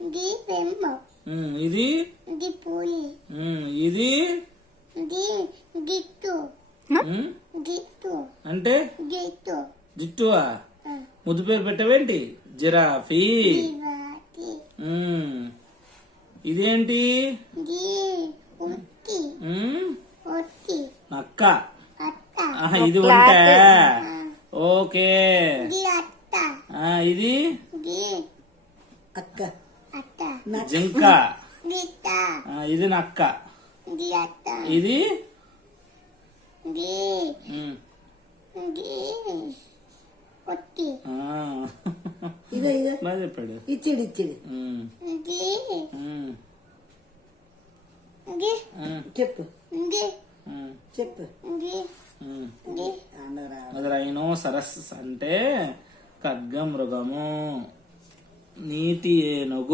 ఇది పెంపు. ఇది ఇది పూలి. ఇది ఇది గిట్టు. గిట్టు అంటే గిట్టు. జిట్టువా? ముద్దు పేరు పెట్టవేంటి? జిరాఫీ. ఇవాటి. ఇదేంటి? ఇది ఉత్తి. ఉత్తి. నక్క. అత్త. ఇది వంట. ఓకే. ఇది అత్త. ఇది ఇది అక్క. అత్త. జింక. గిట్ట. ఇది నక్క. ఇది అత్త. ఇది ఇది ఇది ఉత్తి. ఇదో ఇదో బాగా చెప్పాడు. ఇచ్చిడు ఇది ఇది చెప్పు ఇది చెప్పు. ఇది ఇది అది రైనోసరస్ అంటే ఖడ్గమృగము, నీటి ఏనుగు.